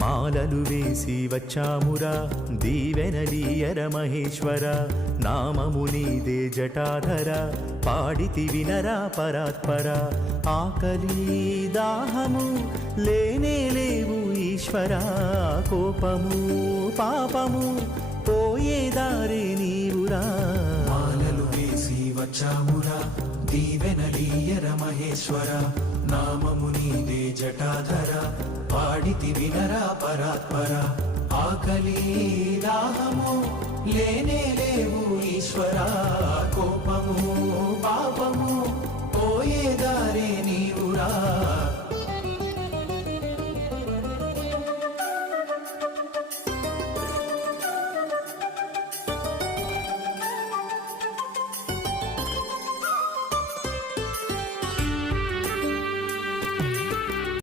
మాలలు వేసి వచ్చామురా దీవెనలీయర మహేశ్వర నామము నీదే జటాధర పాడితి వినరా పరాత్పర ఆకలి దాహము లేనే లేవు ఈశ్వర కోపము పాపము పోయే దారే నీవురా మాలలు వేసి వచ్చామురా దీవెనలీయర మహేశ్వర నామము నీదే జటాధర పాడితి వినరా పరాత్పర ఆకలి దాహము లేనే లేవు ఈశ్వర కోపము పాపము పోయే దారే నీవురా